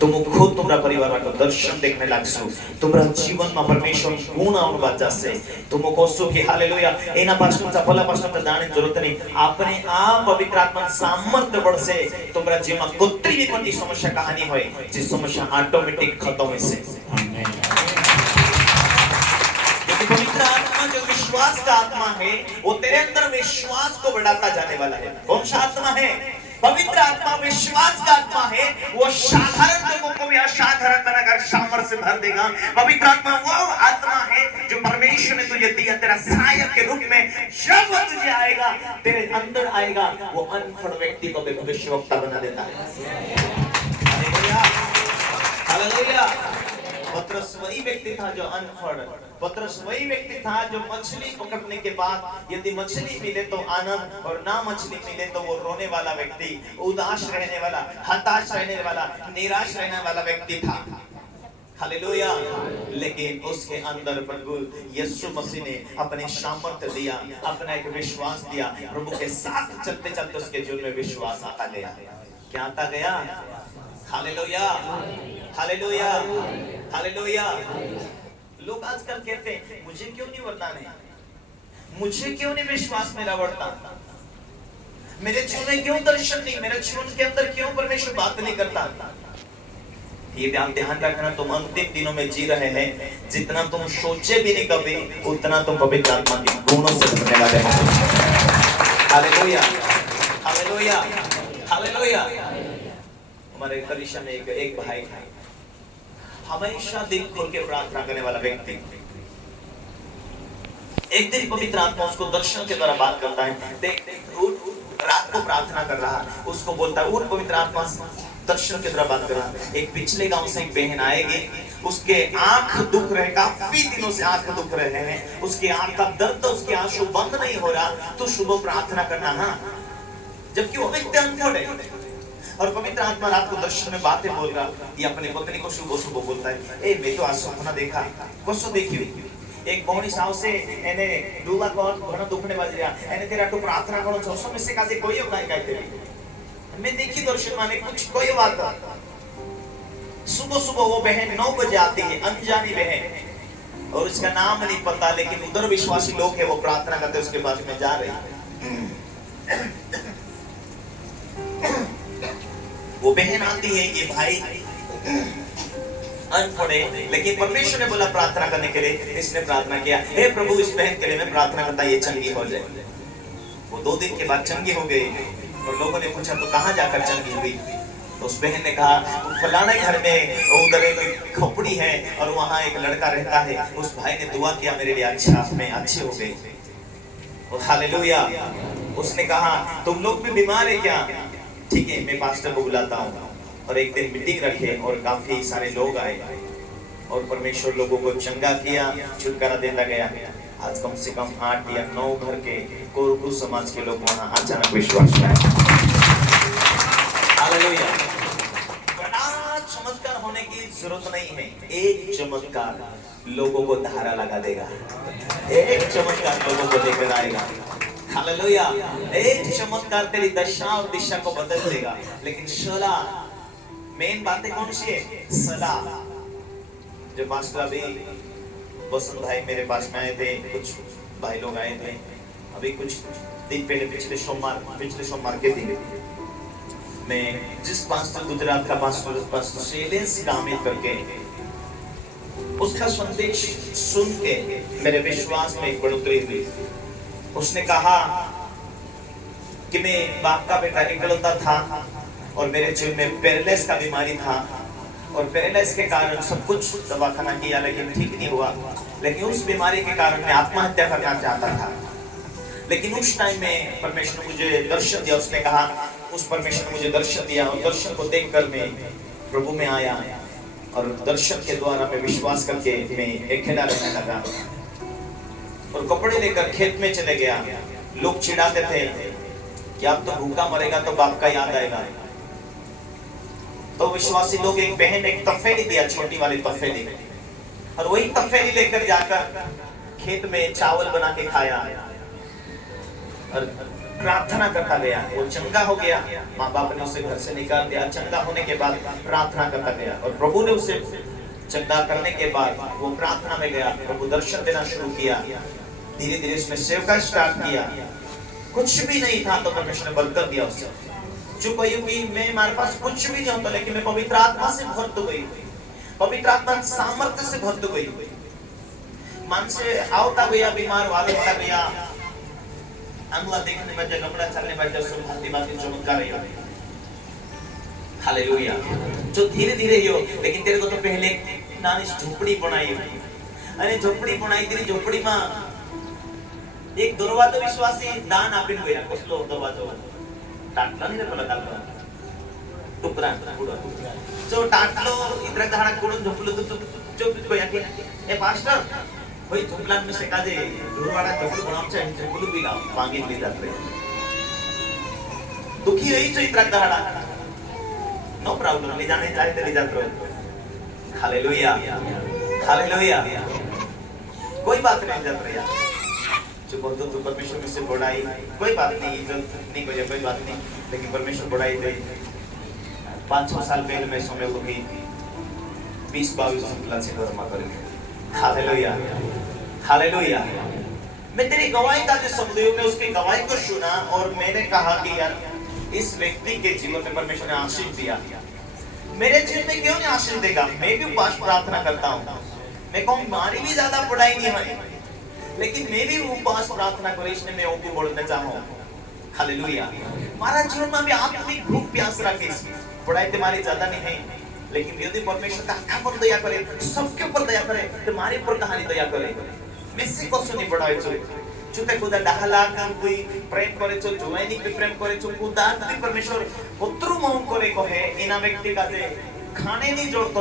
तुम खुद तुम्हारा परिवार को दर्शन देखने लागसो तुम्हारा जीवन में परमेश्वर गुण आउन जासे तुम कहसो कि हालेलुया एना पास्टरचा भला पास्टरचा जाने जरूरत नहीं अपने आप पवित्र आत्मा सामर्थ्य बढ़से तुम्हारा जीवन में कोई भी कोई समस्या कहानी होए जी समस्या ऑटोमेटिक खत्म होसे आमीन। पवित्र आत्मा जो विश्वास का आत्मा है वो तेरे अंदर विश्वास को बढ़ाता जाने वाला है। कौन सा आत्मा है? पवित्र आत्मा विश्वास का आत्मा है। वो साधारण लोगों को भी असाधारण बनाकर सामर्थ्य से भर देगा। पवित्र आत्मा वो आत्मा है जो परमेश्वर ने तुझे दिया तेरा सहायक के रूप में। जब वो तुझे आएगा तेरे अंदर आएगा वो अनपढ़ व्यक्ति को भी भविष्यवक्ता बना देता है। Hallelujah hallelujah. पतरस वही व्यक्ति था जो अनपढ़, पतरस वही व्यक्ति था जो मछली पकड़ने के बाद यदि मछली मिले तो आनंद और ना मछली मिले तो वो रोने वाला व्यक्ति, उदास रहने वाला, हताश रहने वाला, निराश रहने वाला व्यक्ति था। हालेलुया। लेकिन उसके अंदर प्रभु यीशु मसीह ने अपने सामर्थ्य दिया, अपना एक विश्वास दिया। प्रभु के साथ चलते चलते उसके जीवन में विश्वास आता गया। क्या आता गया? Hallelujah hallelujah hallelujah. लोग आजकल कहते हैं मुझे क्यों नहीं वरदान है, मुझे क्यों नहीं विश्वास मेरा बढ़ता, मेरे जीवन में क्यों दर्शन नहीं, मेरे जीवन के अंदर क्यों परमेश्वर बात नहीं करता। ये ध्यान रखना, तुम अंतिम दिनों में जी रहे हैं, जितना तुम सोचे भी नहीं कभी उतना तुम पवित्र आत्मा के गुणों से भरने वाले हो। Hallelujah hallelujah hallelujah. हमारे कलीसिया में एक भाई था, हमेशा दिल खोल के प्रार्थना करने वाला व्यक्ति। एक दिन पवित्र आत्मा उसको दर्शन के द्वारा बात करता है। देख रात को प्रार्थना कर रहा, उसको बोलता है, और पवित्र आत्मा दर्शन के द्वारा बात कर रहा। एक पिछले गांव से एक बहन आएगी, उसके आंख दुख रहे, काफी दिनों से आंख दुख रहे हैं, उसकी आंख का दर्द, उसके आंसू बंद नहीं हो रहा, तो सुबह प्रार्थना करना। हाँ, जबकि वो व्यक्ति अनपढ़ है और पवित्र आत्मा रात को दर्शन में बातें बोल रहा। ये अपनी पत्नी को सुबह बोलता है, ए मैं तो आज सपना देखा, कसो देखियो एक बहनी साव से एने डूबा कोन घणो दुखने बाज रहा, एने तेरा तो प्रार्थना करो છો સમય से काजे कोई काय काय तेरी मैं देखी दर्शन माने कुछ कोई बात। सुबह वो बहन 9 बजे आती है, अनजानी बहन, और उसका नाम नहीं पता, लेकिन उधर विश्वासी लोग है, वो प्रार्थना करते उसके पास में जा रहे। वो बहन आती है, ये भाई अनपढ़ है, लेकिन परमेश्वर ने बोला प्रार्थना करने के लिए। इसने प्रार्थना किया, हे प्रभु इस बहन के लिए मैं प्रार्थना करता ये चंगी हो जाए। वो 2 दिन के बाद चंगी हो गई और लोगों ने पूछा तो कहाँ जाकर चंगी हुई? तो उस बहन ने कहा फलाने घर में उधर एक खोपड़ी है और वहाँ एक लड़का रहता है, उस भाई ने दुआ किया मेरे लिए, अच्छा मैं अच्छी हो गई। और हालेलुया। उसने कहा तुम लोग भी बीमार है क्या? ठीक है मैं पास्टर को बुलाता हूँ। और एक दिन मीटिंग रखे और काफी सारे लोग आए और परमेश्वर लोगों को चंगा किया, छुटकारा देता गया। आज कम से कम 8 या 9 घर के कोरकू समाज के लोग वहाँ अचानक विश्वास में आए। हालेलुया। बड़ा चमत्कार होने की जरूरत नहीं है, एक चमत्कार लोगों को धारा लगा देगा, एक चमत्कार लोगों को लेकर आएगा। हालेलुया। एक चमत्कार तेरी दशा और दिशा को बदल देगा। लेकिन सलाह, मेन बातें कौन सी है? सलाह। जो पास्टर अभी बसंत भाई मेरे पास में आए थे, कुछ भाई लोग आए थे अभी कुछ दिन पहले, पिछले सोमवार के दिन मैं जिस पास्टर गुजरात का पास्टर शैलेश गामित करके उसका संदेश सुन के मेरे विश्वास में एक बढ़ोतरी हुई। उसने कहा कि मैं बाप का बेटा इकलौता था और मेरे जीवन में पैरालिसिस का बीमारी था और पैरालिसिस के कारण सब कुछ दवाखाना किया लेकिन ठीक नहीं हुआ। लेकिन उस बीमारी के कारण मैं आत्महत्या करना चाहता था। लेकिन उस टाइम में परमेश्वर ने मुझे दर्शन दिया। उसने कहा उस परमेश्वर ने मुझे दर्शन दिया और दर्शन को देखकर मैं प्रभु में आया और दर्शन के द्वारा मैं विश्वास करके मैं अकेला रहने लगा और कपड़े लेकर खेत में चले गया। लोग चिढ़ाते थे कि अब तो भूखा मरेगा तो बाप का याद आएगा। तो विश्वासी लोग एक बहन एक तफेली दिया, छोटी वाली तफेली, और वही तफेली लेकर जाकर खेत में चावल बना के खाया और प्रार्थना करता गया, वो चंगा हो गया। माँ बाप ने उसे घर से निकाल दिया। चंगा होने के बाद प्रार्थना करता गया और प्रभु ने उसे चंगा करने के बाद वो प्रार्थना में गया, प्रभु दर्शन देना शुरू किया। धीरे धीरे उसने सेवका स्टार्ट किया। कुछ भी नहीं था तो परमेश्वर ने बरकत दिया उसे। चुप हुई कि मैं हमारे पास कुछ भी नहीं होता, लेकिन मैं पवित्र आत्मा से भर तो गई, पवित्र आत्मा सामर्थ्य से भर तो गई। मन से आवता गया, बीमार होता गया, अंगला देखने बच्चा, कपड़ा चलने बच्चा, सब भांति भांति चमत्कार है। हालेलुया। जो धीरे धीरे ही हो, लेकिन तेरे को तो पहले नानी झोपड़ी बनाई, अरे झोपड़ी बनाई, तेरी झोपड़ी में एक दुर्वादो विश्वासी दान आपीन गया। कसलो दुर्वादो टाटला नहीं रे मला टाटला टुकरा पुढं जो टाटलो इतर झाडा कडून झोपलो तो चुप गया की ए मास्टर भाई झोपला में से काजे दुर्वाडा झोपलो बनावचा झोपलो बिला मागितली जात रे दुखी रही जो इतर झाडा नो प्रॉब्लम ले जाने चाहे तो ले जात रहो। Hallelujah hallelujah. कोई बात नहीं जात रे यार, जो बोलते तो परमेश्वर से बढ़ाई, कोई बात नहीं, जो नहीं कोई बात नहीं, लेकिन परमेश्वर बढ़ाई दे। 5-6 साल पहले मैं समय को भी 20-22 साल से कर्म करेंगे। Hallelujah hallelujah. मैं तेरी गवाही का जो समझे, मैं उसकी गवाही को सुना और मैंने कहा कि यार इस व्यक्ति के जीवन में परमेश्वर ने आशीष दिया, मेरे जीवन में क्यों नहीं आशीष देगा। मैं भी उपवास प्रार्थना करता हूँ, मैं कहूँ हमारी भी ज्यादा पढ़ाई नहीं है, लेकिन मैं भी उपवास प्रार्थना करूं, इसलिए मैं ओको बोलना चाहूं। हालेलुया। हमारा जीवन में भी आत्मिक भूख प्यास रखे, पढ़ाई तुम्हारी ज्यादा नहीं है, लेकिन यदि परमेश्वर का आँखा पर दया करे, सबके ऊपर दया करे, तुम्हारे ऊपर कहानी दया करे। मेसी को सुनी पढ़ाई चो चुते खुदा डहला काम कोई प्रेम करे चो, जुआनी पे प्रेम करे चो, खुदा भी परमेश्वर पुत्रु मोह करे को है। इना व्यक्ति का जे खाने नहीं जोड़तो